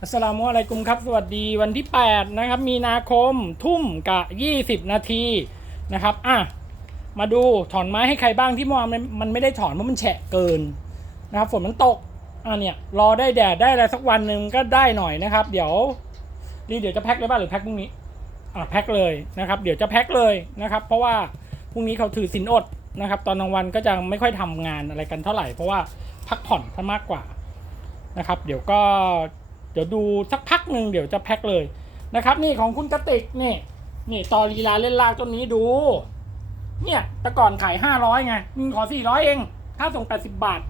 อัสสลามุอะลัยกุมครับ สวัสดีวันที่ 8 นะครับ มีนาคมทุ่มกะ 20 นาทีนะครับ อะ มาดูถอนไม้ให้ใครบ้างที่มอวามันมันไม่ได้ถอนเพราะมันแฉะเกินนะครับฝนมันตกอะเนี่ยรอได้แดดได้อะไรสักวันหนึ่งก็ได้หน่อยนะครับ เดี๋ยวนี่เดี๋ยวจะแพ็คเลยบ้างหรือแพ็คพรุ่งนี้อะแพ็คเลยนะครับ เดี๋ยวจะแพ็คเลยนะครับ เพราะว่าพรุ่งนี้เขาถือสินอดนะครับ ตอนกลางวันก็จะไม่ค่อยทำงานอะไรกันเท่าไหร่เพราะว่าพักผ่อนซะมากกว่า นะครับเดี๋ยวก็เดี๋ยวดูสักพักหนึ่งเดี๋ยวจะแพ็คเลยนะครับ นี่ของคุณกระติกนี่นี่ตอลีลาเล่นลากต้นนี้ดู เนี่ยแต่ก่อนขายห้าร้อยไงมึงขอสี่ร้อยเองค่าส่งแปดสิบบาท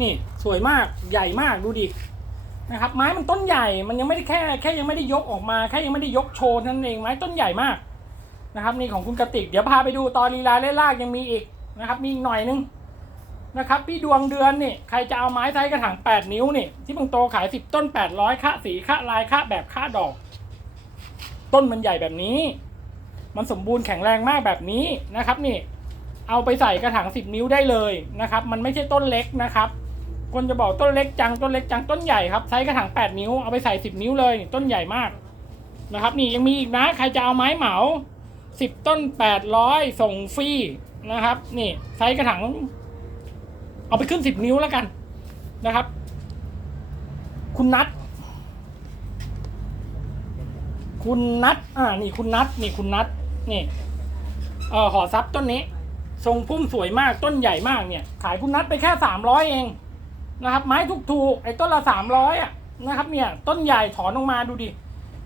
นี่สวยมากใหญ่มากดูดินะครับ ไม้มันต้นใหญ่มันยังไม่ได้แค่แค่ยังไม่ได้ยกออกมาแค่ยังไม่ได้ยกโชว์นั่นเองไม้ต้นใหญ่มากนะครับนี่ของคุณกระติกเดี๋ยวพาไปดูตอนลีลาเล่ลากยังมีอีกนะครับ มีอีกหน่อยนึง นะครับพี่ดวงเดือนนี่ใครจะเอาไม้ไซส์กระถาง 8 นิ้วนี่ที่บางโตขาย 10 ต้น 800ค่าสีค่าลายค่าแบบค่าดอก ต้นมันใหญ่แบบนี้ มันสมบูรณ์แข็งแรงมากแบบนี้นะครับนี่เอาไปใส่กระถาง 10 นิ้วได้เลยนะครับ มันไม่ใช่ต้นเล็กนะครับ คนจะบอกต้นเล็กจังต้นเล็กจังต้นใหญ่ครับไซส์กระถาง 8 นิ้วเอาไปใส่ 10 นิ้วเลยต้นใหญ่มากนะครับ นี่ยังมีอีกนะใครจะเอาไม้เหมา 10 ต้น 800 ส่งฟรีนะครับ นี่ไซส์กระถาง เอาไปขึ้น10นิ้วแล้วกันนะครับ คุณนัทคุณนัทอ่านี่คุณนัทนี่คุณนัทนี่เออหอซับต้นนี้ทรงพุ่มสวยมากต้นใหญ่มากเนี่ย ขายคุณนัทไปแค่สามร้อยเองนะครับ ไม้ถูกๆไอ้ต้นละสามร้อยอะนะครับ เนี่ย ต้นใหญ่ถอนออกมาดูดิ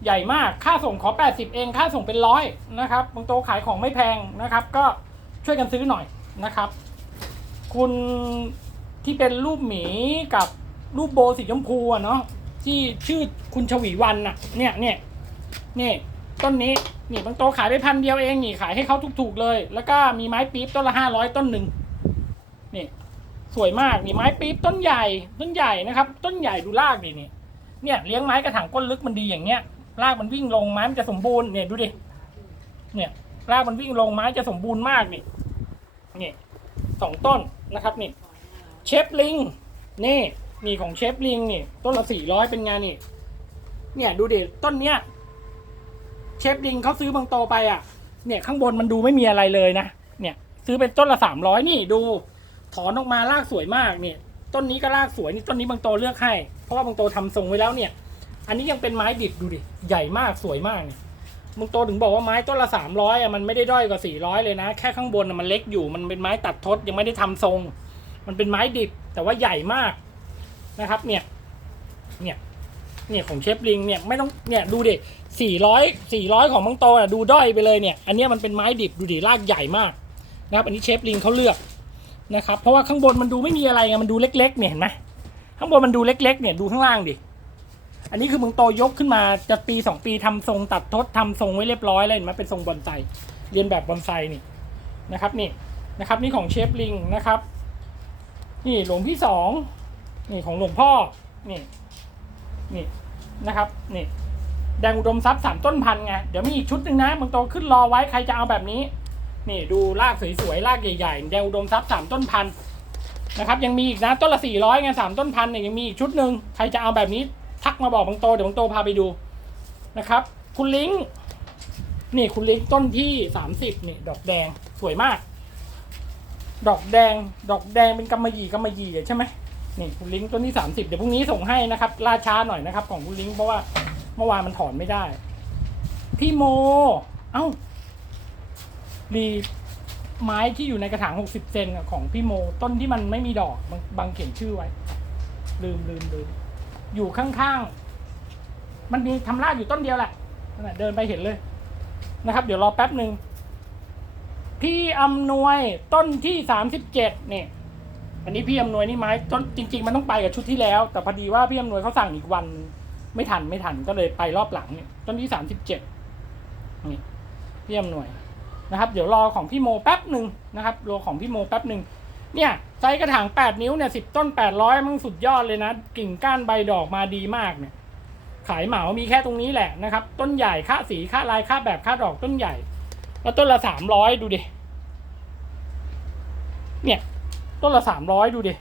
ใหญ่มากค่าส่งขอแปดสิบเองค่าส่งเป็นร้อยนะครับบางโตขายของไม่แพงนะครับ ก็ช่วยกันซื้อหน่อยนะครับ คุณที่เป็นรูปหมีกับรูปโบสีชมพูอะเนาะที่ชื่อคุณชวีวันน่ะเนี่ยเนี่ยนี่ต้นนี้นี่บางโตขายไปพันเดียวเองนี่ขายให้เขาถูกๆเลย แล้วก็มีไม้ปี๊บต้นละห้าร้อยต้นหนึ่งนี่สวยมากนี่ไม้ปี๊บต้นใหญ่ต้นใหญ่นะครับ ต้นใหญ่ดูรากดินี่เนี่ยเลี้ยงไม้กระถางก้นลึกมันดีอย่างเงี้ยรากมันวิ่งลงไม้มันจะสมบูรณ์เนี่ยดูดิเนี่ยรากมันวิ่งลงไม้จะสมบูรณ์มากนี่นี่สองต้น นะครับนี่เชฟลิงนี่นี่ของเชฟลิงนี่ต้นละสี่ร้อยเป็นไงานนี่เนี่ยดูดิต้นเนี้ยเชฟลิงเขาซื้อบางโตไปอะ เนี่ยข้างบนมันดูไม่มีอะไรเลยนะเนี่ยซื้อเป็นต้นละสามร้อยนี่ดู ถอนออกมารากสวยมากเนี่ยต้นนี้ก็รากสวยนี่ต้นนี้บางโตเลือกให้เพราะว่าบางโตทำทรงไว้แล้วเนี่ย อันนี้ยังเป็นไม้ดิบดูดิใหญ่มากสวยมากเนี่ย บางโตถึงบอกว่าไม้ต้นละสามร้อยอะมันไม่ได้ด้อยกว่าสี่ร้อยเลยนะ แค่ข้างบนอะมันเล็กอยู่มันเป็นไม้ตัดทดยังไม่ได้ทำทรง มันเป็นไม้ดิบแต่ว่าใหญ่มากนะครับ เนี่ย เนี่ย เนี่ยของเชฟลิงเนี่ยไม่ต้องเนี่ยดูดิสี่ร้อยสี่ร้อยของบางโตอะดูด้อยไปเลยเนี่ย อันเนี้ยมันเป็นไม้ดิบดูดิรากใหญ่มากนะครับอันนี้เชฟลิงเขาเลือกนะครับ เพราะว่าข้างบนมันดูไม่มีอะไรไงมันดูเล็กๆเนี่ยเห็นไหมข้างบนมันดูเล็กๆเนี่ยดูข้างล่างดิ อันนี้คือมึงโตยกขึ้นมาจะปีสองปีทำทรงตัดทดทำทรงไว้เรียบร้อยเลยเห็นไหมเป็นทรงบอนไซเรียนแบบบอนไซนี่นะครับนี่นะครับนี่ของเชฟลิงนะครับ นี่หลวงพี่สองนี่ของหลวงพ่อนี่นี่นะครับนี่แดงอุดมทรัพย์สามต้นพันไงเดี๋ยวมีอีกชุดหนึ่งนะบางโตขึ้นรอไว้ใครจะเอาแบบนี้นี่ดูรากสวยๆรากใหญ่ๆแดงอุดมทรัพย์สามต้นพันนะครับยังมีอีกนะต้นละสี่ร้อยไงสามต้นพันเนี่ยยังมีอีกชุดหนึ่งใครจะเอาแบบนี้ ทักมาบอกบางโตเดี๋ยวบางโตพาไปดูนะครับ คุณลิงนี่คุณลิงต้นที่สามสิบนี่ ดอกแดงสวยมาก ดอกแดง ดอกแดงเป็นกำมะหยี่กำมะหยี่ใช่ไหมนี่คุณลิงต้นที่สามสิบเดี๋ยวพรุ่งนี้ส่งให้นะครับล่าช้าหน่อยนะครับ ของคุณลิงเพราะว่าเมื่อวานมันถอนไม่ได้ พี่โม เอ้ารีไม้ที่อยู่ในกระถางหกสิบเซนของพี่โม ต้นที่มันไม่มีดอกบางบางเขียนชื่อไว้ ลืมลืมลืม อยู่ข้างๆ มันมีทำรากอยู่ต้นเดียวแหละนะเดินไปเห็นเลยนะครับ เดี๋ยวรอแป๊บหนึ่งพี่อำนวยต้นที่สามสิบเจ็ดเนี่ยอันนี้พี่อำนวยนี่ไม้ต้นจริง ๆ มันต้องไปกับชุดที่แล้ว แต่พอดีว่าพี่อำนวยเขาสั่งอีกวัน ไม่ทันไม่ทันก็เลยไปรอบหลังเนี่ยต้นที่สามสิบเจ็ดนี่พี่อำนวยนะครับ เดี๋ยวรอของพี่โมแป๊บหนึ่งนะครับรอของพี่โมแป๊บหนึ่งเนี่ย ซส์กระถางแปดนิ้วเนี่ยสิบต้นแปดร้อยมันสุดยอดเลยนะ กิ่งก้านใบดอกมาดีมากเนี่ย ขายเหมามีแค่ตรงนี้แหละนะครับ ต้นใหญ่ค่าสีค่าลายค่าแบบค่าดอกต้นใหญ่ แล้วต้นละสามร้อยดูดิ เนี่ย ต้นละสามร้อยดูดิ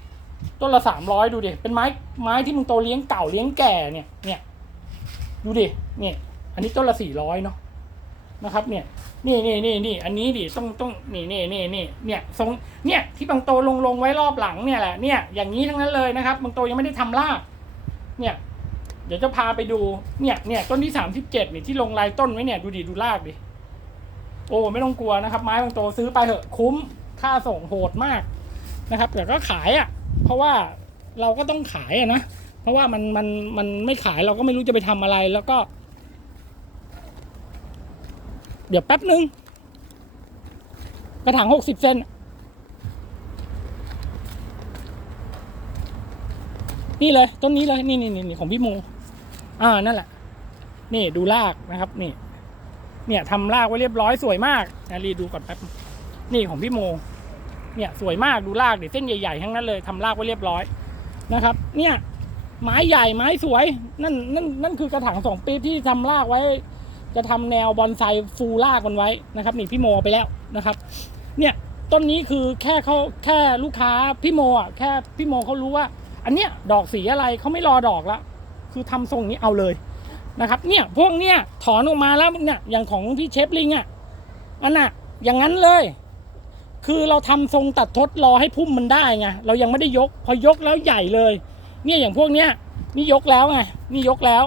ต้นละสามร้อยดูดิ เป็นไม้ไม้ที่มึงโตเลี้ยงเก่าเลี้ยงแก่เนี่ย เนี่ย ดูดิ เนี่ย อันนี้ต้นละสี่ร้อยเนาะนะครับ เนี่ย นี่นี่นี่นี่อันนี้ดิต้องต้องนี่นี่นี่นี่เนี่ยทรงเนี่ยที่บางโตลงลงไว้รอบหลังเนี่ยแหละเนี่ยอย่างนี้ทั้งนั้นเลยนะครับ บางโตยังไม่ได้ทำรากเนี่ยเดี๋ยวจะพาไปดูเนี่ยเนี่ยต้นที่สามสิบเจ็ดนี่ที่ลงลายต้นไว้เนี่ยดูดิดูรากดิโอ้ไม่ต้องกลัวนะครับ ไม้บางโตซื้อไปเถอะคุ้มค่าส่งโหดมากนะครับแต่ก็ขายอะ เพราะว่าเราก็ต้องขายอะนะเพราะว่ามันมันมันไม่ขายเราก็ไม่รู้จะไปทำอะไรแล้วก็ เดี๋ยวแป๊บนึง กระถางหกสิบเซนนี่เลยต้นนี้เลยนี่นี่นี่นี่ของพี่โมอ่านั่นแหละ นี่ดูรากนะครับ นี่ เนี่ยทำรากไว้เรียบร้อยสวยมากนะรีดูก่อนแป๊บนี่ของพี่โมเนี่ยสวยมากดูรากเดี๋ยวเส้นใหญ่ๆทั้งนั้นเลยทำรากไว้เรียบร้อยนะครับ เนี่ยไม้ใหญ่ไม้สวย นั่นนั่นนั่นคือกระถางสองปีที่ทำรากไว้ จะทำแนวบอนไซฟูรากมันไว้นะครับนี่พี่โมไปแล้วนะครับ เนี่ยต้นนี้คือแค่เขาแค่ลูกค้าพี่โมอะแค่พี่โมเขารู้ว่า อันเนี้ยดอกสีอะไรเขาไม่รอดอกล้วคือทำทรงนี้เอาเลยนะครับ เนี่ยพวกเนี้ยถอนออกมาแล้วเนี่ยอย่างของพี่เชฟลิงอะอันน่ะอย่างนั้นเลย คือเราทำทรงตัดทดรอให้พุ่มมันได้ไงเรายังไม่ได้ยก พอยกแล้วใหญ่เลย เนี่ยอย่างพวกเนี้ยนี่ยกแล้วไงนี่ยกแล้ว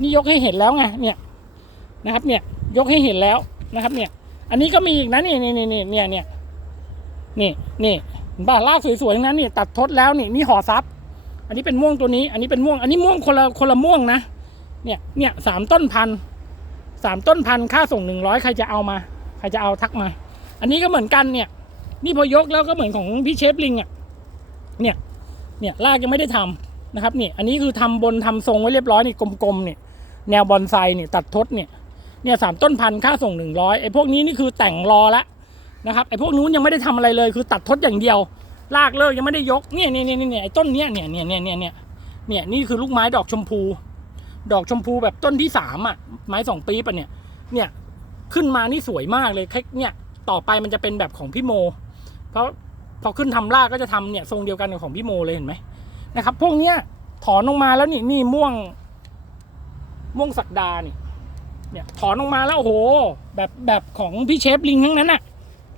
นี่ยกให้เห็นแล้วไงเนี่ย นะครับ เนี่ยยกให้เห็นแล้วนะครับ เนี่ย อันนี้ก็มีอีกนะนี่นี่นี่นี่เนี่ยเนี่ยนี่นี่เห็นป่ะลากสวยๆทั้งนั้นนี่ตัดทดแล้วนี่นี่ห่อซับอันนี้เป็นม่วงตัวนี้ อันนี้เป็นม่วง อันนี้ม่วงคนละคนละม่วงนะเนี่ยเนี่ยสามต้นพันสามต้นพันค่าส่งหนึ่งร้อยใครจะเอามา ใครจะเอาทักมา อันนี้ก็เหมือนกันเนี่ย นี่พอยกแล้วก็เหมือนของพี่เชฟลิงอะเนี่ยเนี่ยลากยังไม่ได้ทำนะครับเนี่ยอันนี้คือทำบนทำทรงไว้เรียบร้อยนี่กลมๆเนี่ยแนวบอนไซเนี่ยตัดทดเนี่ย เนี่ยสามต้นพันค่าส่งหนึ่งร้อยไอ้พวกนี้นี่คือแต่งรอละนะครับไอ้พวกนู้นยังไม่ได้ทำอะไรเลยคือตัดทดอย่างเดียว ลากเลิกยังไม่ได้ยกเนี่ยเนี่ยเนี่ยเนี่ยไอ้ต้นเนี้ยเนี่ยเนี่ยเนี่ยเนี่ยเนี่ยเนี่ยนี่คือลูกไม้ดอกชมพู ดอกชมพูแบบต้นที่สามอะไม้สองปีป่ะเนี่ยเนี่ยขึ้นมานี่สวยมากเลยแค่เนี่ยต่อไปมันจะเป็นแบบของพี่โม เพราะพอขึ้นทำรากก็จะทำเนี่ยทรงเดียวกันกับของพี่โมเลยเห็นไหมนะครับ พวกเนี้ยถอนออกมาแล้วนี่นี่ม่วงม่วงสักดานี่ เนี่ยถอนออกมาแล้วโอ้โห แบบแบบของพี่เชฟลิงทั้งนั้นอะ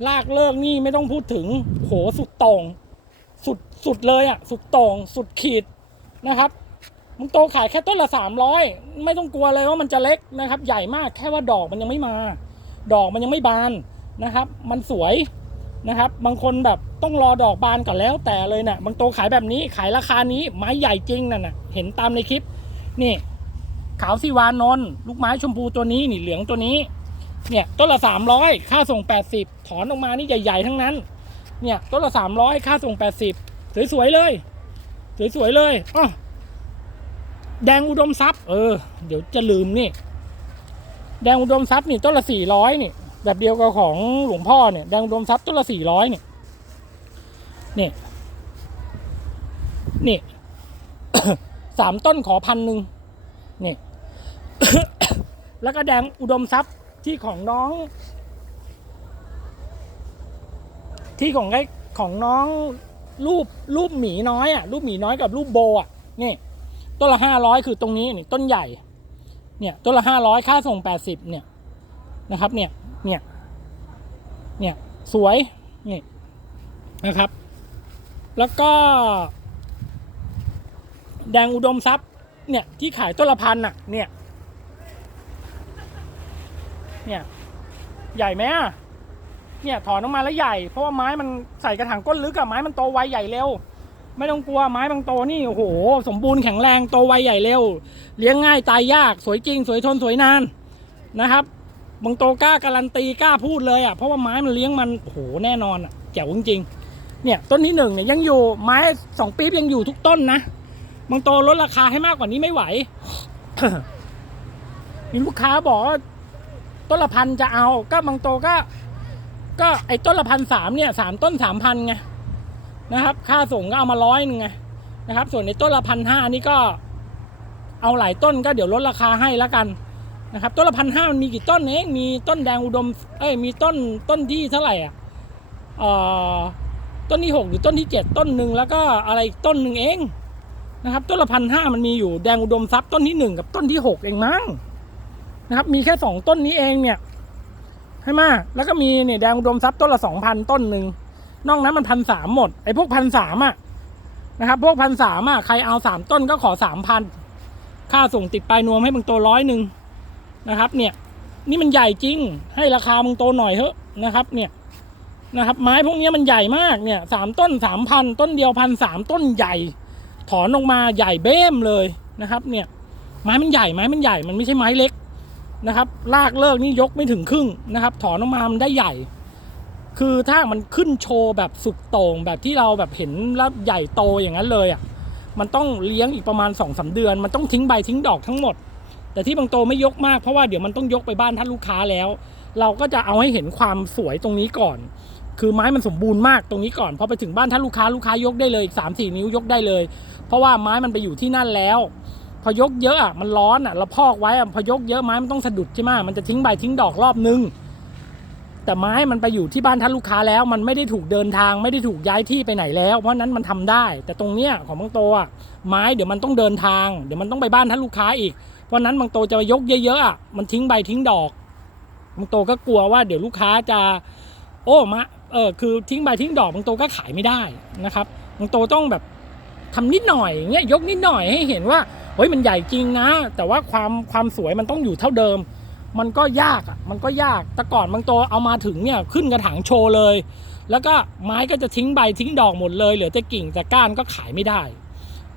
ลากเลิกนี่ไม่ต้องพูดถึงโหสุดต่งสุดสุดเลยอะสุดต่งสุดขีดนะครับมึงโตขายแค่ต้นละสามร้อยไม่ต้องกลัวเลยว่ามันจะเล็กนะครับ ใหญ่มากแค่ว่าดอกมันยังไม่มา ดอกมันยังไม่บานนะครับ มันสวยนะครับ บางคนแบบต้องรอดอกบานก่อนแล้วแต่เลยเนะ่ยบางโตขายแบบนี้ขายราคานี้ไม้ใหญ่จริงนั่นน่ะ เห็นตามในคลิปนี่ ขาวสีวานนท์ลูกไม้ชมพูตัวนี้นี่เหลืองตัวนี้ เนี่ยต้นละสามร้อยค่าส่งแปดสิบถอนออกมานี่ใหญ่ๆทั้งนั้น เนี่ยต้นละสามร้อยค่าส่งแปดสิบสวยๆเลย สวยๆเลยอ๋อแดงอุดมทรัพย์เออ เดี๋ยวจะลืมนี่ แดงอุดมทรัพย์นี่ต้นละสี่ร้อยนี่ แบบเดียวกับของหลวงพ่อเนี่ยแดงอุดมทรัพย์ต้นละสี่ร้อยนี่นี่นี่สามต้นขอพันหนึ่งนี่ แล้วก็แดงอุดมทรัพย์ที่ของน้อง ที่ของไอ้ของน้องรูปรูปหมีน้อยอะรูปหมีน้อยกับรูปโบอะนี่ต้นละห้าร้อยคือตรงนี้นี่ต้นใหญ่ เนี่ยต้นละห้าร้อยค่าส่งแปดสิบเนี่ยนะครับ เนี่ยเนี่ยเนี่ยสวยนี่นะครับ แล้วก็ แดงอุดมทรัพย์เนี่ยที่ขายต้นละพันอะเนี่ย เนี่ย ใหญ่ไหมอะเนี่ยถอนออกมาแล้วใหญ่ เพราะว่าไม้มันใส่กระถางก้นลึกอะไม้มันโตไวใหญ่เร็ว ไม่ต้องกลัวไม้บางโตนี่โอ้โห สมบูรณ์แข็งแรงโตไวใหญ่เร็ว เลี้ยงง่ายตายยากสวยจริง สวยทนสวยนานนะครับบางโตกล้าการันตีกล้าพูดเลยอะเพราะว่าไม้มันเลี้ยงมันโอ้โหแน่นอนอะแจ๋วจริงๆเนี่ยต้นที่หนึ่งเนี่ยยังอยู่ไม้สองปี๊บยังอยู่ทุกต้นนะบางโตลดราคาให้มากกว่านี้ไม่ไหวมีลูกค้าบอกว่า ต้นละพันจะเอาก็บางโตก็ ก็ไอ้ต้นละพันสามเนี่ยสามต้นสามพันไงนะครับ ค่าส่งก็เอามาร้อยหนึ่งไงนะครับ ส่วนในต้นละพันห้านี่ก็เอาหลายต้นก็เดี๋ยวลดราคาให้แล้วกันนะครับ ต้นละพันห้ามันมีกี่ต้นเองมีต้นแดงอุดม เอ้ยมีต้นต้นที่เท่าไหร่อะเอ่อต้นที่หกหรือต้นที่เจ็ดต้นหนึ่งแล้วก็อะไรอีกต้นหนึ่งเองนะครับ ต้นละพันห้ามันมีอยู่แดงอุดมทรัพย์ต้นที่หนึ่งกับต้นที่หกเองมั้ง นะครับ มีแค่สองต้นนี้เองเนี่ยใช่ไหมแล้วก็มีเนี่ยแดงอุดมทรัพย์ต้นละสองพันต้นหนึ่งนอกนั้นมันพันสามหมดไอ้พวกพันสามอะนะครับ พวกพันสามอะใครเอาสามต้นก็ขอสามพันค่าส่งติดปลายนวมให้มึงโตร้อยหนึ่งนะครับ เนี่ย นี่มันใหญ่จริง ให้ราคามึงโตหน่อยเถอะนะครับ เนี่ยนะครับ ไม้พวกนี้มันใหญ่มากเนี่ยสามต้นสามพันต้นเดียวพันสามต้นใหญ่ ถอนออกมาใหญ่เบ้มเลยนะครับ เนี่ย ไม้มันใหญ่ไม้มันใหญ่มันไม่ใช่ไม้เล็ก นะครับ ลากเลิกนี่ยกไม่ถึงครึ่งนะครับ ถอนออกมามันได้ใหญ่ คือถ้ามันขึ้นโชว์แบบสุดโต่งแบบที่เราแบบเห็นแล้วใหญ่โตอย่างนั้นเลยอะ มันต้องเลี้ยงอีกประมาณสองสาเดือน มันต้องทิ้งใบทิ้งดอกทั้งหมด แต่ที่บางโตไม่ยกมากเพราะว่าเดี๋ยวมันต้องยกไปบ้านท่านลูกค้าแล้ว เราก็จะเอาให้เห็นความสวยตรงนี้ก่อน คือไม้มันสมบูรณ์มากตรงนี้ก่อนพอไปถึงบ้านท่านลูกค้าลูกค้ายกได้เลยอีกสามสี่นิ้วยกได้เลย เพราะว่าไม้มันไปอยู่ที่นั่นแล้ว พอยกเยอะอะมันร้อนอะเราพอกไว้อะพอยกเยอะไม้มันต้องสะดุดใช่ไหมมันจะทิ้งใบทิ้งดอกรอบนึง แต่ไม้มันไปอยู่ที่บ้านท่านลูกค้าแล้ว มันไม่ได้ถูกเดินทางไม่ได้ถูกย้ายที่ไปไหนแล้ว เพราะนั้นมันทำได้ แต่ตรงเนี้ยของบางโตอะไม้เดี๋ยวมันต้องเดินทาง เดี๋ยวมันต้องไปบ้านท่านลูกค้าอีก เพราะนั้นบางโตจะยกเยอะๆอะมันทิ้งใบทิ้งดอกบางโตก็กลัวว่าเดี๋ยวลูกค้าจะ โอ้มาเออคือทิ้งใบทิ้งดอกบางโตก็ขายไม่ได้นะครับบางโตต้องแบบทำนิดหน่อยอย่างเงี้ยยกนิดหน่อยให้เห็นว่า เฮ้ยมันใหญ่จริงนะ แต่ว่าความความสวยมันต้องอยู่เท่าเดิม มันก็ยากอะมันก็ยากแต่ก่อนบางโตเอามาถึงเนี่ยขึ้นกระถางโชว์เลย แล้วก็ไม้ก็จะทิ้งใบทิ้งดอกหมดเลยเหลือแต่กิ่งแต่ก้านก็ขายไม่ได้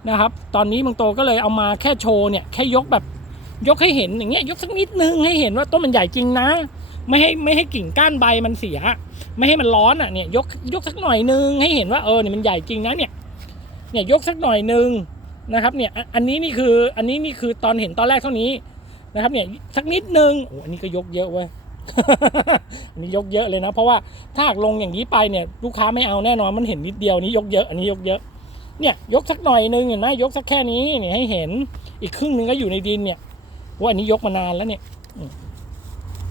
นะครับ ตอนนี้บางโตก็เลยเอามาแค่โชว์เนี่ยแค่ยกแบบยกให้เห็นอย่างเงี้ยยกสักนิดนึงให้เห็นว่าต้นมันใหญ่จริงนะ ไม่ให้ไม่ให้กิ่งก้านใบมันเสีย ไม่ให้มันร้อนอะเนี่ยยกยกสักหน่อยนึงให้เห็นว่าเออเนี่ยมันใหญ่จริงนะเนี่ยเนี่ยยกสักหน่อยนึง นะครับเนี่ยอันนี้นี่คืออันนี้นี่คือตอนเห็นตอนแรกเท่านี้นะครับเนี่ยสักนิดนึงโอ้อันนี้ก็ยกเยอะเว้ยอันนี้ยกเยอะเลยนะ เพราะว่าถ้าลงอย่างนี้ไปเนี่ยลูกค้าไม่เอาแน่นอนมันเห็นนิดเดียวนี้ยกเยอะอันนี้ยกเยอะเนี่ยยกสักหน่อยนึงเห็นไหมยกสักแค่นี้เนี่ยให้เห็นอีกครึ่งหนึงก็อยู่ในดินเนี่ยว่าอันนี้ยกมานานแล้วเนี่ย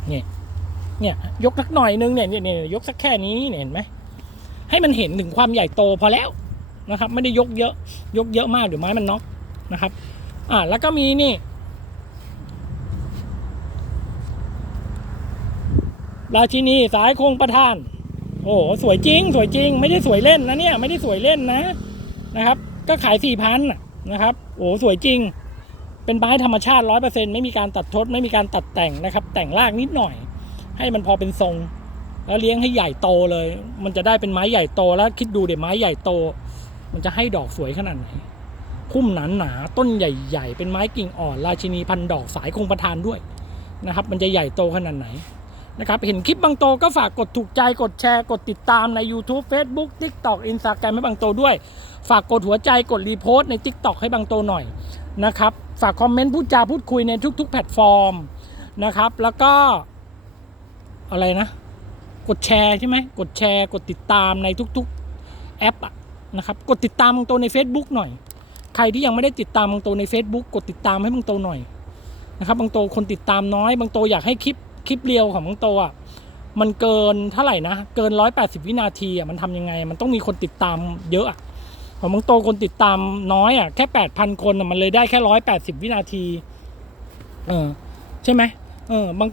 เนี่ยเนี่ยยกสักหน่อยนึงเนี่ยเนี่ยเนี่ยยกสักแค่นี้เนี่ยเห็นไหมให้มันเห็นถึงความใหญ่โตพอแล้ว นะครับ ไม่ได้ยกเยอะ ยกเยอะมากเดี๋ยวไม้มันน็อกนะครับ อ่าแล้วก็มีนี่ราชินีสายคงประทาน โอ้โหสวยจริง สวยจริง ไม่ได้สวยเล่นนะเนี่ยไม่ได้สวยเล่นนะนะครับ ก็ขายสี่พันนะครับโอ้สวยจริง เป็นไม้ธรรมชาติร้อยเปอร์เซ็นไม่มีการตัดทดไม่มีการตัดแต่งนะครับ แต่งรากนิดหน่อย ให้มันพอเป็นทรง แล้วเลี้ยงให้ใหญ่โตเลย มันจะได้เป็นไม้ใหญ่โตแล้วคิดดูเดี๋ยวไม้ใหญ่โต มันจะให้ดอกสวยขนาดไหน พุ่มหนาหนาต้นใหญ่ๆ เป็นไม้กิ่งอ่อนราชินีพันดอกสายคงประทานด้วยนะครับ มันจะใหญ่โตขนาดไหนนะครับ เห็นคลิปบางโตก็ฝากกดถูกใจกดแชร์กดติดตามใน YouTube Facebook TikTok Instagram ให้บางโตด้วย ฝากกดหัวใจกดรีโพสต์ใน TikTok ให้บางโตหน่อยนะครับ ฝากคอมเมนต์พูดจาพูดคุยในทุก ๆ แพลตฟอร์มนะครับ แล้วก็อะไรนะ กดแชร์ใช่ไหมกดแชร์กดติดตามในทุก ๆ แอปอะ นะครับกดติดตามบางโตใน Facebook หน่อย ใครที่ยังไม่ได้ติดตามบางโตใน Facebook กดติดตามให้บางโตหน่อยนะครับบางโตคนติดตามน้อยบางโตอยากให้คลิปคลิปเรียวของบางโตอะมันเกินเท่าไหร่นะเกิน 180 วินาทีอะมันทำยังไง มันต้องมีคนติดตามเยอะอะของบางโตคนติดตามน้อยอะแค่ 8,000 คนอะมันเลยได้แค่ 180 วินาทีเออใช่ไหมเออบาง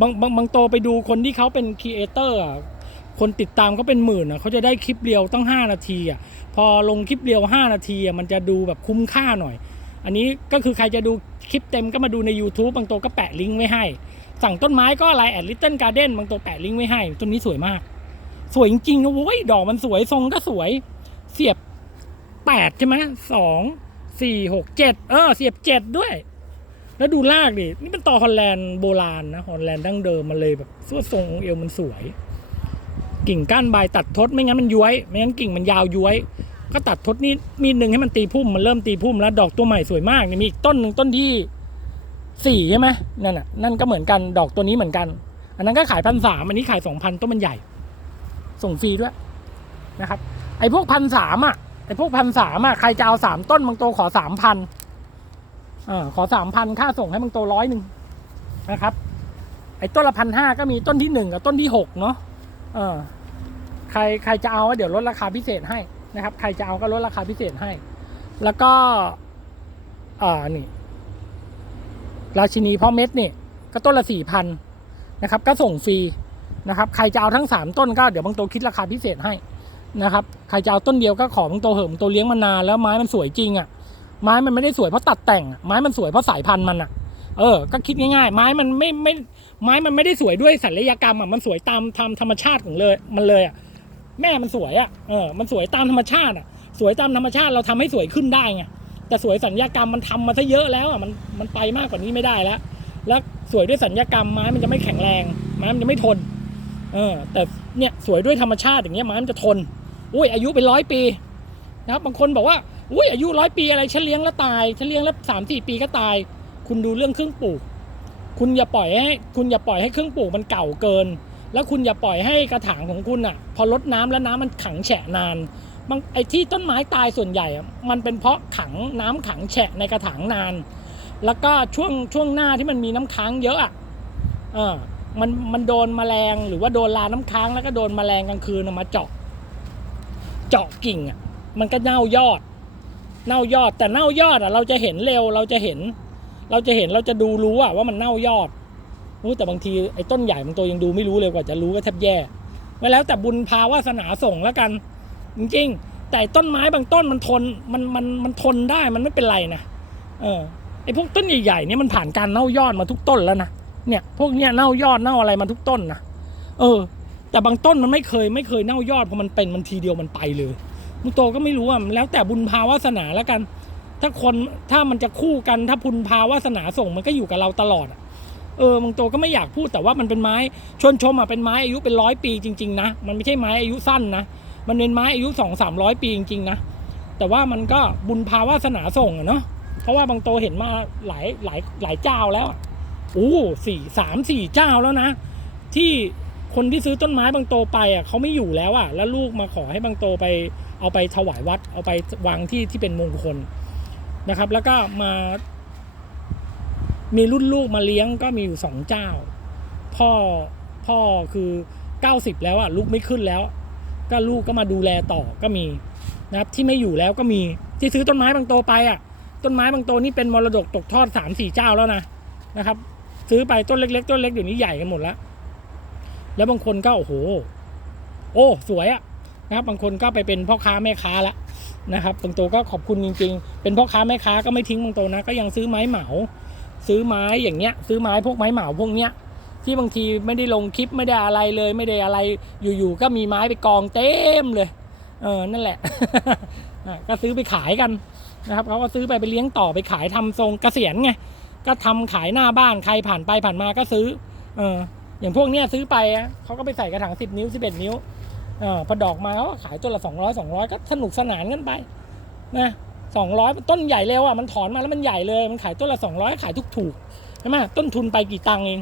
บางบางบางโตไปดูคนที่เขาเป็นครีเอเตอร์อะ คนติดตามเขาเป็นหมื่นอะเขาจะได้คลิปเรียวตั้ง 5 นาทีอะพอลงคลิปเรียว 5 นาทีอะมันจะดูแบบคุ้มค่าหน่อย อันนี้ก็คือใครจะดูคลิปเต็มก็มาดูใน YouTube บางโตก็แปะลิงก์ไว้ให้ สั่งต้นไม้ก็อะไรแอดลิตเติ้ลการ์เด้นบางตัวแปะลิงก์ไว้ให้ต้นนี้สวยมาก สวยจริงๆนะโว้ยดอกมันสวยทรงก็สวย เสียบแปดใช่ไหมสองสี่หกเจ็ดเออเสียบเจ็ดด้วย แล้วดูรากดินี่เป็นต่อฮอลแลนด์โบราณนะฮอลแลนด์ดั้งเดิมมันเลยแบบสวดทรงองเอวมันสวย กิ่งก้านใบตัดทดไม่งั้นมันย้วย ไม่งั้นกิ่งมันยาวย้วย ก็ตัดทดนิดนิดนึงให้มันตีพุ่มมันเริ่มตีพุ่มแล้วดอกตัวใหม่สวยมากนี่มีอีกต้นหนึ่งต้นที่สี่ใช่ไหมนั่นน่ะนั่นก็เหมือนกันดอกตัวนี้เหมือนกัน อันนั้นก็ขายพันสามอันนี้ขายสองพันต้นมันใหญ่ ส่งฟรีด้วยนะครับ ไอ้พวกพันสามอะไอ้พวกพันสามอะใครจะเอาสามต้นบางโตขอสามพันเออขอสามพันค่าส่งให้บางโตร้อยหนึ่งนะครับ ไอ้ต้นละพันห้าก็มีต้นที่หนึ่งกับต้นที่หกเนาะ เออใครใครจะเอาเดี๋ยวลดราคาพิเศษให้นะครับ ใครจะเอาก็ลดราคาพิเศษให้ แล้วก็อ่านี่ราชินีพ่อเม็ดนี่ก็ต้นละสี่พันนะครับ ก็ส่งฟรีนะครับ ใครจะเอาทั้งสามต้นก็เดี๋ยวบางโตคิดราคาพิเศษให้นะครับ ใครจะเอาต้นเดียวก็ขอบางโตเหอะบางโตเลี้ยงมานานแล้วไม้มันสวยจริงอะ่ะ ไม้มันไม่ได้สวยเพราะตัดแต่ง ไม้มันสวยเพราะสายพันธุ์มันอะ เออ ก็คิดง่ายๆ ไม้มันไม่ไม่ ไม้มันไม่ได้สวยด้วยศัลยกรรมอะมันสวยตามธรรมธรรมชาติของเลยมันเลยอะแม่มันสวยอะเออมันสวยตามธรรมชาติอะ สวยตามธรรมชาติเราทำให้สวยขึ้นได้ไงแต่สวยสัญญกรรมมันทำมาซะเยอะแล้วอะมันมันไปมากกว่านี้ไม่ได้แล้ว แล้วสวยด้วยสัญญกรรมไม้มันจะไม่แข็งแรงไม้มันจะไม่ทน เออ แต่เนี่ยสวยด้วยธรรมชาติอย่างเงี้ยไม้มันจะทนอุ้ยอายุเป็นร้อยปีนะครับบางคนบอกว่าอุ้ยอายุร้อยปีอะไรฉันเลี้ยงแล้วตายฉันเลี้ยงแล้วสามสี่ปีก็ตาย คุณดูเรื่องเครื่องปลูก คุณอย่าปล่อยให้คุณอย่าปล่อยให้เครื่องปลูกมันเก่าเกิน แล้วคุณอย่าปล่อยให้กระถางของคุณอะ พอลดน้ำแล้วน้ำมันขังแฉะนานบางไอ้ที่ต้นไม้ตายส่วนใหญ่มันเป็นเพราะขังน้ำขังแฉะในกระถางนาน แล้วก็ช่วงช่วงหน้าที่มันมีน้ำค้างเยอะอะเออมันมันโดนแมลงหรือว่าโดนลาน้ำค้างแล้วก็โดนแมลงกลางคืนมาเจาะ เจาะกิ่งอะมันก็เน่ายอด เน่ายอดแต่เน่ายอดอะเราจะเห็นเร็วเราจะเห็น เราจะเห็นเราจะดูรู้อะว่ามันเน่ายอดรู้แต่บางทีไอ้ต้นใหญ่บางตัวยังดูไม่รู้เลยกว่าจะรู้ก็แทบแย่ไว้แล้วแต่บุญพาวาสนาส่งแล้วกัน จริงๆ แต่ต้นไม้บางต้นมันทนมันมันมันทนได้มันไม่เป็นไรนะเออไอ้พวกต้นใหญ่ๆเนี่ยมันผ่านการเน่ายอดมาทุกต้นแล้วนะเนี่ยพวกเนี้ยเน่ายอดเน่าอะไรมาทุกต้นนะเออ แต่บางต้นมันไม่เคยไม่เคยเน่ายอดพอมันเป็นมันทีเดียวมันไปเลยมุโตก็ไม่รู้อะแล้วแต่บุญพาวาสนาแล้วกัน ถ้าคนถ้ามันจะคู่กันถ้าพุนพาวาสนาส่งมันก็อยู่กับเราตลอดเออบางตัวก็ไม่อยากพูดแต่ว่ามันเป็นไม้ชวนชมอะเป็นไม้อายุเป็นร้อยปีจริงๆนะมันไม่ใช่ไม้อายุสั้นนะมันเป็นไม้อายุสองสามร้อยปีจริงๆนะแต่ว่ามันก็บุญพาวาสนาส่งอะเนาะเพราะว่าบางตัวเห็นมาหลายหลายหลายเจ้าแล้วอะโอ้สี่สามสี่เจ้าแล้วนะ ที่คนที่ซื้อต้นไม้บางโตไปอะเขาไม่อยู่แล้วอะแล้วลูกมาขอให้บางโตไปเอาไปถวายวัด เอาไปวางที่ที่เป็นมงคล นะครับ แล้วก็มา มีรุ่นลูกมาเลี้ยงก็มีอยู่สองเจ้า พ่อพ่อคือเก้าสิบแล้วอะลูกไม่ขึ้นแล้ว ก็ลูกก็มาดูแลต่อก็มีนะครับที่ไม่อยู่แล้วก็มีที่ซื้อต้นไม้บางโตไปอะต้นไม้บางโตนี่เป็นมรดกตกทอดสามสี่เจ้าแล้วนะนะครับ ซื้อไปต้นเล็ก ๆ ต้นเล็กเดี๋ยวนี้ใหญ่กันหมดแล้ว แล้วบางคนก็โอ้โห โอ้ สวยอะนะครับ บางคนก็ไปเป็นพ่อค้าแม่ค้าละ นะครับบางตัวก็ขอบคุณจริง ๆ เป็นพ่อค้าแม่ค้าก็ไม่ทิ้งบางตัวนะ ก็ยังซื้อไม้เหมา ซื้อไม้อย่างเงี้ย ซื้อไม้พวกไม้เหมาพวกเนี้ยที่บางทีไม่ได้ลงคลิปไม่ได้อะไรเลย ไม่ได้อะไรอยู่ๆก็มีไม้ไปกองเต็มเลย เออนั่นแหละ ก็ซื้อไปขายกันนะครับเขาก็ซื้อไปไปเลี้ยงต่อไปขายทำทรงเกษียณไงก็ทำขายหน้าบ้านใครผ่านไปผ่านมาก็ซื้อ เอออย่างพวกเนี้ยซื้อไปเขาก็ไปใส่กระถางสิบนิ้วสิบเอ็ดนิ้ว อพอดอกมาเขาขายตัวละสองร้อยสองร้อยก็สนุกสนานกันไปนะสองร้อยต้นใหญ่เร็วอะมันถอนมาแล้วมันใหญ่เลยมันขายต้นละสองร้อยขายทุกถูกใช่ไหมต้นทุนไปกี่ตังค์เอง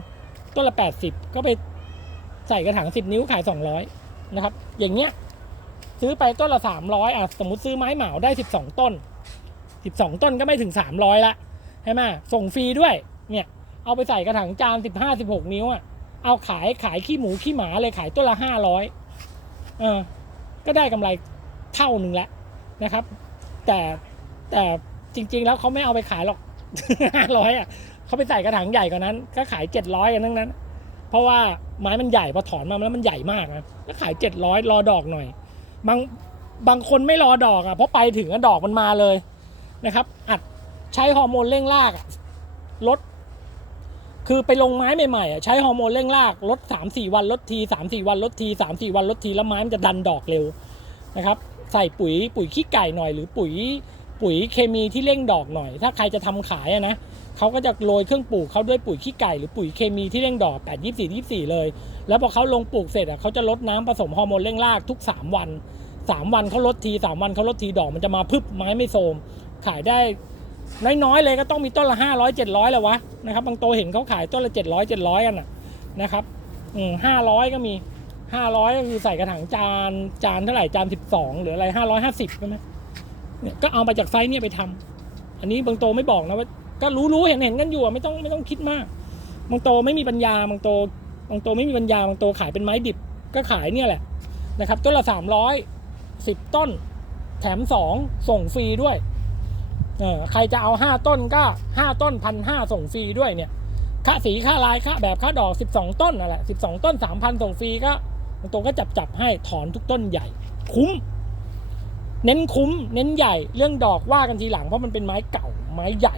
ต้นละแปดสิบก็ไปใส่กระถางสิบนิ้วขายสองร้อยนะครับ อย่างเงี้ยซื้อไปต้นละสามร้อยอะสมมติซื้อไม้เหมาได้สิบสองต้นสิบสองต้นก็ไม่ถึงสามร้อยละใช่ไหมส่งฟรีด้วยเนี่ยเอาไปใส่กระถางจานสิบห้าสิบหกนิ้วอะเอาขายขายขี้หมูขี้หมาเลยขายต้นละห้าร้อย เออก็ได้กำไรเท่าหนึ่งแล้วนะครับ แต่แต่จริง ๆ แล้วเขาไม่เอาไปขายหรอกห้าร้อยอะเขาไปใส่กระถางใหญ่กว่านั้น ก็ขายเจ็ดร้อยกันทั้งนั้น เพราะว่าไม้มันใหญ่พอถอนมาแล้วมันใหญ่มากนะก็ขายเจ็ดร้อยรอดอกหน่อย บางบางคนไม่รอดอกอะเพราะไปถึงอะดอกมันมาเลยนะครับ อัดใช้ฮอร์โมนเร่งรากลด คือไปลงไม้ใหม่ๆอะใช้ฮอร์โมนเร่งรากลดสามสี่วันลดทีสามสี่วันลดทีสามสี่วันลดทีแล้วไม้มันจะดันดอกเร็วนะครับใส่ปุ๋ยปุ๋ยขี้ไก่หน่อยหรือปุ๋ยปุ๋ยเคมีที่เร่งดอกหน่อย ถ้าใครจะทำขายอะนะเขาก็จะโรยเครื่องปลูกเขาด้วยปุ๋ยขี้ไก่หรือปุ๋ยเคมีที่เร่งดอกแปดยี่สี่ยี่สี่เลย แล้วพอเขาลงปลูกเสร็จอะเขาจะลดน้ำผสมฮอร์โมนเร่งรากทุกสามวันสามวันเขาลดทีสามวันเขาลดทีดอกมันจะมาพึบไม้ไม่โทมขายได้ น้อยๆเลยก็ต้องมีต้นละห้าร้อยเจ็ดร้อยแล้ววะนะครับบางตัวเห็นเขาขายต้นละเจ็ดร้อยเจ็ดร้อยกันนะนะครับอืมห้าร้อยก็มีห้าร้อยก็คือใส่กระถางจานจานเท่าไหร่จานสิบสองหรืออะไรห้าร้อยห้าสิบใช่ไหมเนี่ยก็เอามาจากไซส์เนี่ยไปทำอันนี้บางโตไม่บอกนะว่าก็รู้รู้เห็นเห็นกันอยู่ไม่ต้องไม่ต้องคิดมากบางโตไม่มีปัญญาบางโตบางโตไม่มีปัญญาบางโตขายเป็นไม้ดิบก็ขายเนี่ยแหละนะครับต้นละสามร้อยสิบต้น แถมสองส่งฟรีด้วย เออใครจะเอาห้าต้นก็ห้าต้นพันห้าส่งฟรีด้วยเนี่ยค่าสีค่าลายค่าแบบค่าดอกสิบสองต้นนั่นแหละสิบสองต้นสามพันส่งฟรีก็บางตัวก็จับจับให้ถอนทุกต้นใหญ่ คุ้ม เน้นคุ้ม เน้นใหญ่เรื่องดอกว่ากันทีหลังเพราะมันเป็นไม้เก่าไม้ใหญ่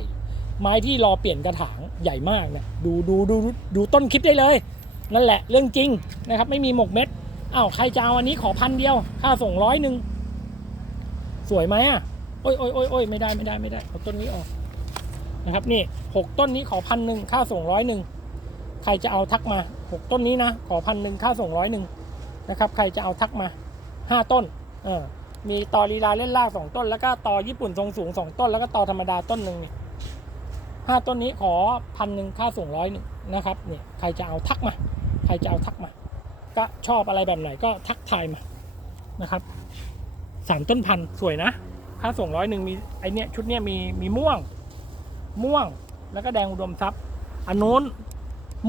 ไม้ที่รอเปลี่ยนกระถางใหญ่มากเนี่ยดูดูดูดูต้นคลิปได้เลย นั่นแหละเรื่องจริงนะครับ ไม่มีหมกเม็ดอ้าวใครจะเอาอันนี้ขอพันเดียว ค่าส่งร้อยหนึ่งสวยไหมอะ โอ้ยโอ้ยโอ้ยโอ้ยไม่ได้ไม่ได้ไม่ได้เอาต้นนี้ออกนะครับนี่หกต้นนี้ขอพันหนึ่งค่าส่งร้อยหนึ่งใครจะเอาทักมาหกต้นนี้นะขอพันหนึ่งค่าส่งร้อยหนึ่งนะครับ ใครจะเอาทักมาห้าต้นเออมีตอลีลาเล่นล่ากสองต้น แล้วก็ตอญี่ปุ่นทรงสูงสองต้น แล้วก็ตอธรรมดาต้นหนึ่งนี่ห้าต้นนี้ขอพันหนึ่งค่าส่งร้อยหนึ่งนะครับเนี่ยใครจะเอาทักมา ใครจะเอาทักมา ก็ชอบอะไรแบบไหนก็ทักทายมานะครับสามต้นพันสวยนะ ค่าส่งร้อยหนึ่งมีไอเนี้ยชุดเนี้ยมีมีม่วง ม่วงแล้วก็แดงอุดมทรัพย์อันนู้น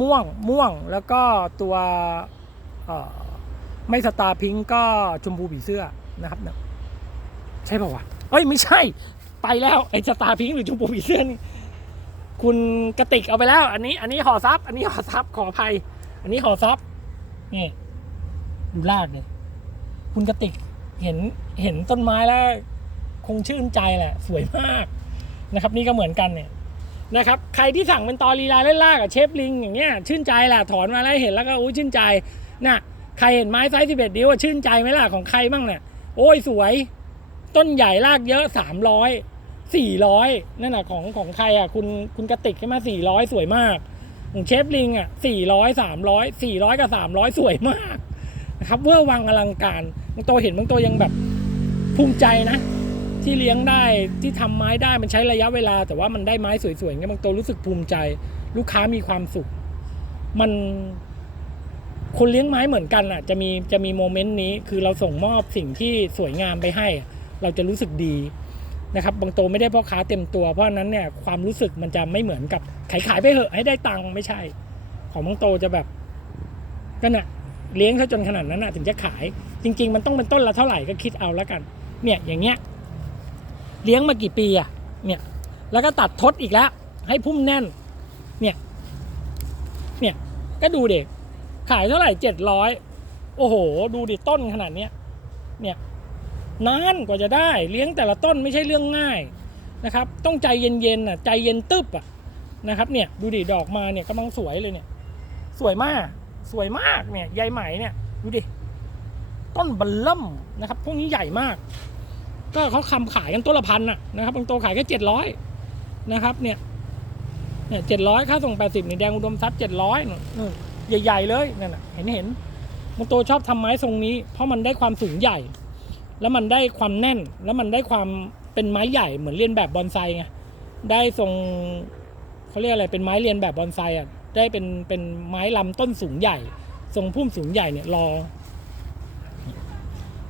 ม่วงม่วงแล้วก็ตัวเอ่อไม่สตาร์พิงก์ก็ชมพูผีเสื้อนะครับเนี่ยใช่ป่าวะเอ้ยไม่ใช่ ไปแล้วไอสตาร์พิงก์หรือชมพูผีเสื้อนี่คุณกระติกเอาไปแล้ว อันนี้ อันนี้ห่อซับอันนี้ห่อซับขออภัย อันนี้ห่อซับนี่ดูลากเลยคุณกระติกเห็นเห็นต้นไม้แล้ว คงชื่นใจแหละ สวยมากนะครับ นี่ก็เหมือนกันเนี่ยนะครับ ใครที่สั่งเป็นตอรีลาเล่นลากกับเชฟลิงอย่างเงี้ยชื่นใจแหละถอนมาแล้วเห็นแล้วก็อุ้ยชื่นใจน่ะใครเห็นไม้ไซส์สิบเอ็ดนิ้วชื่นใจไหมล่ะของใครบ้างเนี่ยโอ้ยสวย ต้นใหญ่ลากเยอะสามร้อยสี่ร้อยนั่นน่ะของของใครอะคุณคุณกระติกใช่ไหมสี่ร้อยสวยมากของเชฟลิงอะสี่ร้อยสามร้อยสี่ร้อยกับสามร้อยสวยมากนะครับเวอร์วังอลังการบางตัวเห็นบางตัวยังแบบภูมิใจนะ ที่เลี้ยงได้ที่ทำไม้ได้มันใช้ระยะเวลา แต่ว่ามันได้ไม้สวยๆอย่างเงี้ยบางตัวรู้สึกภูมิใจ ลูกค้ามีความสุข มันคนเลี้ยงไม้เหมือนกันอะ จะมีจะมีโมเมนต์นี้คือเราส่งมอบสิ่งที่สวยงามไปให้ เราจะรู้สึกดีนะครับ บางตัวไม่ได้พ่อค้าเต็มตัว เพราะฉะนั้นเนี่ยความรู้สึกมันจะไม่เหมือนกับขายขายไปเหอะให้ได้ตังค์ไม่ใช่ ของบางโตจะแบบก็น่ะเลี้ยงเขาจนขนาดนั้นน่ะถึงจะขาย จริง ๆ มันต้องเป็นต้นละเท่าไหร่ก็คิดเอาแล้วกัน เนี่ยอย่างเงี้ย เลี้ยงมากี่ปีอะเนี่ยแล้วก็ตัดทดอีกแล้ว ให้พุ่มแน่น เนี่ยเนี่ยก็ดูเด็กขายเท่าไหร่เจ็ดร้อยโอ้โห ดูดิต้นขนาดเนี้ยเนี่ยนานกว่าจะได้เลี้ยงแต่ละต้นไม่ใช่เรื่องง่ายนะครับ ต้องใจเย็นๆอะใจเย็นตึบอะนะครับเนี่ยดูดิดอกมาเนี่ยกำลังสวยเลยเนี่ย สวยมาก สวยมากเนี่ยใยไหมเนี่ยดูดิต้นบัลล่มนะครับ พวกนี้ใหญ่มาก ก็เขาคำขายกันต้นละพันนะครับบางตัวขายแค่เจ็ดร้อยนะครับเนี่ยเนี่ยเจ็ดร้อยค่าส่งแปดสิบนี่แดงอุดมทรัพย์เจ็ดร้อยใหญ่ๆเลยนั่นนะเห็นเห็นบางตัวชอบทำไม้ทรงนี้ เพราะมันได้ความสูงใหญ่ แล้วมันได้ความแน่นแล้วมันได้ความเป็นไม้ใหญ่เหมือนเรียนแบบบอนไซไงได้ทรงเขาเรียกอะไรเป็นไม้เรียนแบบบอนไซอะได้เป็นเป็นไม้ลำต้นสูงใหญ่ ทรงพุ่มสูงใหญ่เนี่ยรอ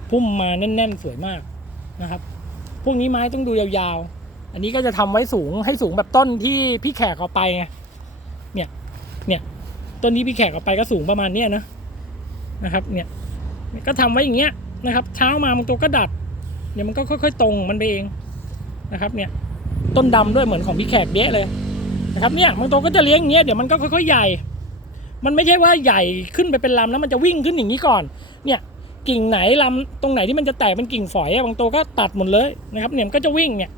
พุ่มมาแน่น ๆ สวยมาก นะครับ พวกนี้ไม้ต้องดูยาวๆ อันนี้ก็จะทำไว้สูงให้สูงแบบต้นที่พี่แขกเอาไปไงเนี่ย เนี่ย ต้นที่พี่แขกเอาไปก็สูงประมาณเนี้ยนะนะครับ เนี่ย ก็ทำไว้อย่างเงี้ยนะครับ เช้ามาบางตัวก็ดัด เดี๋ยวมันก็ค่อยๆ ตรงมันไปเองนะครับ เนี่ย ต้นดำด้วยเหมือนของพี่แขกเยอะเลยนะครับ เนี่ยบางตัวก็จะเลี้ยงอย่างเงี้ยเดี๋ยวมันก็ค่อยๆใหญ่ มันไม่ใช่ว่าใหญ่ขึ้นไปเป็นลำแล้วมันจะวิ่งขึ้นอย่างนี้ก่อน เนี่ย กิ่งไหนลำตรงไหนที่มันจะแตกเป็นกิ่งฝอยบางตัวก็ตัดหมดเลยนะครับเนี่ยก็จะวิ่งเนี่ย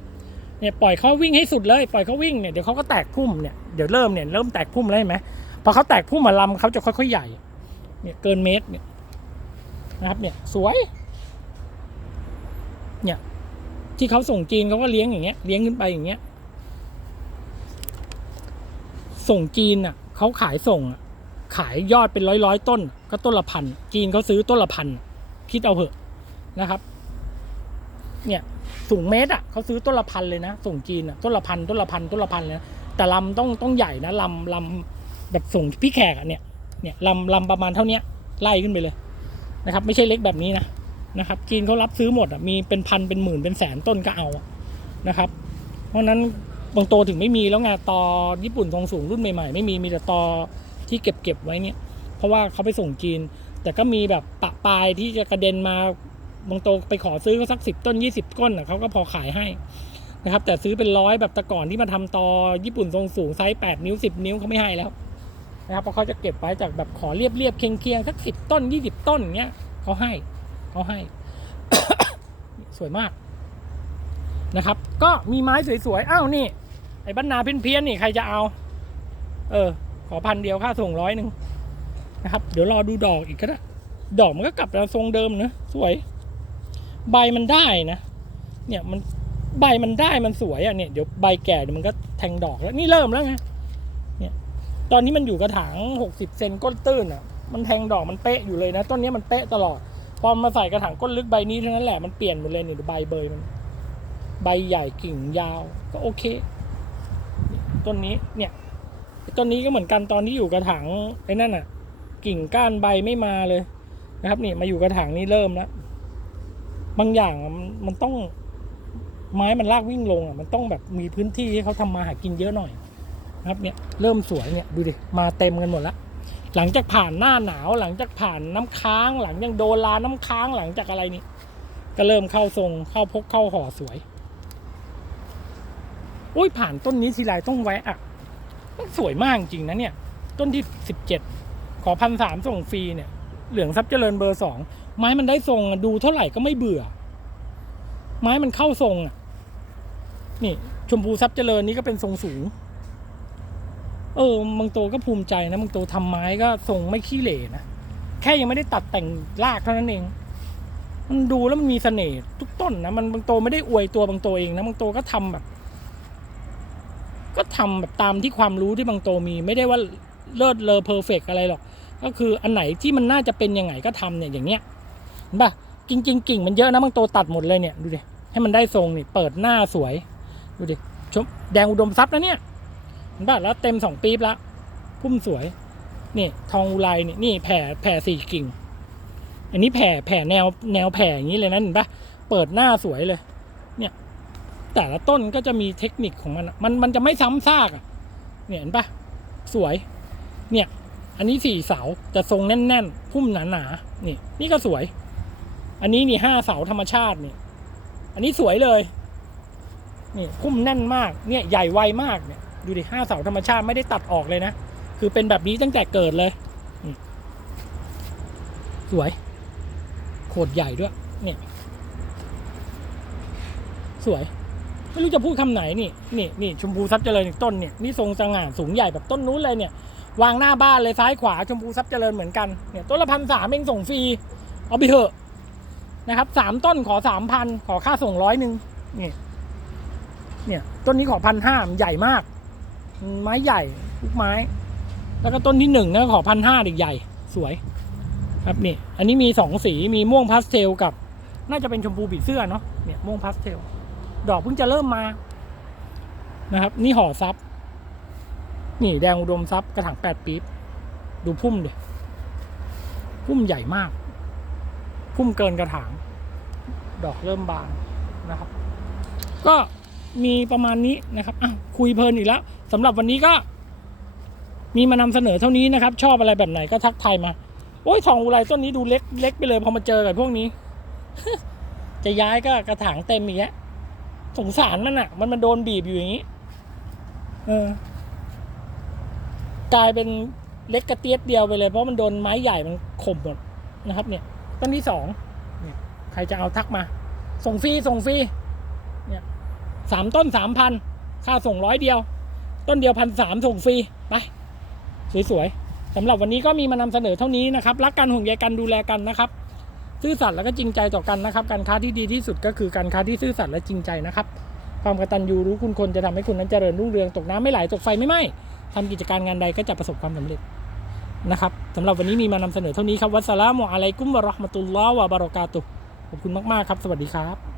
เนี่ยปล่อยเขาวิ่งให้สุดเลยปล่อยเขาวิ่งเนี่ยเดี๋ยวเขาก็แตกพุ่มเนี่ยเดี๋ยวเริ่มเนี่ยเริ่มแตกพุ่มแล้วเห็นไหมพอเขาแตกพุ่มมาลำเขาจะค่อยๆใหญ่เนี่ยเกินเมตรเนี่ยนะครับเนี่ยสวยเนี่ยที่เขาส่งจีนเขาก็เลี้ยงอย่างเงี้ยเลี้ยงขึ้นไปอย่างเงี้ยส่งจีนอะเขาขายส่งขายยอดเป็นร้อยร้อยต้น ก็ต้นละพันจีนเขาซื้อต้นละพัน คิดเอาเหอะนะครับ เนี่ยสูงเมตรอะเขาซื้อต้นละพันเลยนะส่งจีนอะต้นละพันต้นละพันต้นละพันเลยนะแต่ลำต้องต้องใหญ่นะลำลำแบบส่งพี่แขกอะเนี่ยเนี่ยลำลำประมาณเท่านี้ไล่ขึ้นไปเลยนะครับ ไม่ใช่เล็กแบบนี้นะนะครับ จีนเขารับซื้อหมดอะมีเป็นพันเป็นหมื่นเป็นแสนต้นก็เอาอะนะครับ เพราะฉะนั้นบางโตถึงไม่มีแล้วไงตอญี่ปุ่นทรงสูงรุ่นใหม่ๆ ไม่มีมีแต่ตอที่เก็บเก็บไว้เนี่ย เพราะว่าเขาไปส่งจีน แต่ก็มีแบบปะปลายที่จะกระเด็นมาบางโตไปขอซื้อก็สักสิบต้นยี่สิบก้นอะเขาก็พอขายให้นะครับ แต่ซื้อเป็นร้อยแบบต่ก่อนที่มาทำตอญี่ปุ่นทรงสูงไซส์แปดนิ้วสิบนิ้วเขาไม่ให้แล้วนะครับเพราะเขาจะเก็บไว้จากแบบขอเรียบเรียบๆเคียงเคียงๆสักสิบต้นยี่สิบต้นเงี้ยเขาให้เขาให้ สวยมากนะครับ ก็มีไม้สวยๆอ้าวนี่ไอ้บ้านนาเพี้ยนๆนี่ใครจะเอา เออ ขอพันเดียวค่าส่งร้อยหนึ่ง นะครับ เดี๋ยวรอดูดอกอีกก็ได้ดอกมันก็กลับมาทรงเดิมนะสวย ใบมันได้นะ เนี่ยมันใบมันได้มันสวยอะเนี่ยเดี๋ยวใบแก่เดี๋ยวมันก็แทงดอกแล้วนี่เริ่มแล้วไงเนี่ย ตอนนี้มันอยู่กระถางหกสิบเซนก้นตื้นอะ มันแทงดอกมันเป๊ะอยู่เลยนะต้นนี้มันเป๊ะตลอดพอมาใส่กระถางก้นลึกใบนี้เท่านั้นแหละมันเปลี่ยนหมดเลยเนี่ยใบเบยมัน ใบใหญ่กิ่งยาว ก็โอเคต้นนี้เนี่ยต้นนี้ก็เหมือนกันตอนที่อยู่กระถางไอ้นั่นอะ กิ่งก้านใบไม่มาเลยนะครับนี่มาอยู่กระถางนี้เริ่มแล้วบางอย่างมันต้องไม้มันลากวิ่งลงอะมันต้องแบบมีพื้นที่ให้เขาทำมาหากินเยอะหน่อยนะครับเนี่ยเริ่มสวยเนี่ยดูดิมาเต็มกันหมดล้วหลังจากผ่านหน้าหนาวหลังจากผ่านน้ำค้าง หลังจากโดนลาน้ำค้างหลังจากอะไรนี่ ก็เริ่มเข้าทรงเข้าพกเข้าห่อสวยโอ้ยผ่านต้นนี้ทีไรต้องแวะอะมันสวยมากจริงนะเนี่ย ต้นที่สิบเจ็ด ขอพันสามส่งฟรีเนี่ย เหลืองทรัพย์เจริญเบอร์สองไม้มันได้ทรงดูเท่าไหร่ก็ไม่เบื่อ ไม้มันเข้าทรงอะ นี่ ชมพูทรัพย์เจริญนี่ก็เป็นทรงสูง เออบางโตก็ภูมิใจนะบางโตทำไม้ก็ทรงไม่ขี้เหร่นะแค่ยังไม่ได้ตัดแต่งรากเท่านั้นเอง มันดูแล้วมันมีเสน่ห์ทุกต้นนะมันบางโตไม่ได้อวยตัวบางโตเองนะบางโตก็ทำแบบ ก็ทำแบบตามที่ความรู้ที่บางโตมี ไม่ได้ว่าเลิศเลอเพอร์เฟกอะไรหรอก ก็คืออันไหนที่มันน่าจะเป็นยังไงก็ทำเนี่ยอย่างเงี้ยเห็นปะจริงๆกิ่งมันเยอะนะบางโตตัดหมดเลยเนี่ยดูดิให้มันได้ทรงนี่เปิดหน้าสวยดูดิชมแดงอุดมทรัพย์นะเนี่ยเห็นปะแล้วเต็มสองปีบละพุ่มสวยนี่ทองอุไรนี่นี่แผ่แผ่สี่กิ่ง อันนี้แผ่แผ่แนวแนวแผ่อย่างนี้เลยนะเห็นปะเปิดหน้าสวยเลย เนี่ย แต่ละต้นก็จะมีเทคนิคของมันมันมันจะไม่ซ้ำซากอะเนี่ยเห็นปะสวย เนี่ย อันนี้สี่เสาจะทรงแน่นๆ พุ่มหนาๆ นี่ นี่ก็สวย อันนี้นี่ห้าเสาธรรมชาตินี่ อันนี้สวยเลย นี่พุ่มแน่นมาก เนี่ยใหญ่ไวมากเนี่ย ดูดิห้าเสาธรรมชาติไม่ได้ตัดออกเลยนะ คือเป็นแบบนี้ตั้งแต่เกิดเลย สวย โคตรใหญ่ด้วย เนี่ย สวย ไม่รู้จะพูดคำไหนนี่ นี่นี่ชมพูซับเจริญต้นเนี่ย นี่ทรงสง่าสูงใหญ่แบบต้นนู้นเลยเนี่ย วางหน้าบ้านเลยซ้ายขวาชมพูซับเจริญเหมือนกันเนี่ยต้นละพันสามเองส่งฟรีเอาไปเถอะนะครับสามต้นขอสามพันขอค่าส่งร้อยหนึ่งนี่เนี่ยต้นนี้ขอพันห้าใหญ่มาก ไม้ใหญ่ทุกไม้ แล้วก็ต้นที่หนึ่งนะขอพันห้าเด็กใหญ่สวย ครับนี่อันนี้มีสองสีมีม่วงพาสเทลกับ น่าจะเป็นชมพูผีเสื้อเนาะเนี่ยม่วงพาสเทลดอกเพิ่งจะเริ่มมานะครับ นี่ห่อซับ นี่แดงอุดมซับกระถางแปดปี๊บดูพุ่มเดยพุ่มใหญ่มาก พุ่มเกินกระถาง ดอกเริ่มบานนะครับ ก็มีประมาณนี้นะครับอะคุยเพลินอีกแล้วสำหรับวันนี้ก็ มีมานำเสนอเท่านี้นะครับ ชอบอะไรแบบไหนก็ทักทายมา โอ้ยทองอุไรต้นนี้ดูเล็กเล็กไปเลยพอมาเจอกับพวกนี้ จะย้ายก็กระถางเต็มอีกแล้วสงสารมันอะ มันมันโดนบีบอยู่อย่างนี้ เออ กลายเป็นเล็กกระเตียดเดียวไปเลย เพราะมันโดนไม้ใหญ่มันข่มหมดนะครับเนี่ยต้นที่สองเนี่ยใครจะเอาทักมา ส่งฟรีส่งฟรีเนี่ยสามต้นสามพันค่าส่งร้อยเดียว ต้นเดียวพันสามส่งฟรีไปสวยๆสำหรับวันนี้ก็มีมานำเสนอเท่านี้นะครับรักกันห่วงใยกันดูแลกันนะครับ ซื่อสัตย์แล้วก็จริงใจต่อกันนะครับ การค้าที่ดีที่สุดก็คือการค้าที่ซื่อสัตย์และจริงใจนะครับ ความกตัญญูรู้คุณคนจะทำให้คุณนั้นเจริญรุ่งเรืองตกน้ำไม่ไหลตกไฟไม่ไหม้ ทำกิจการงานใดก็จะประสบความสำเร็จนะครับสำหรับวันนี้มีมานำเสนอเท่านี้ครับวัสสลามุอะลัยกุมวะราะห์มะตุลลอฮ์วะบารอกาตุขอบคุณมาก ๆ ครับ สวัสดีครับ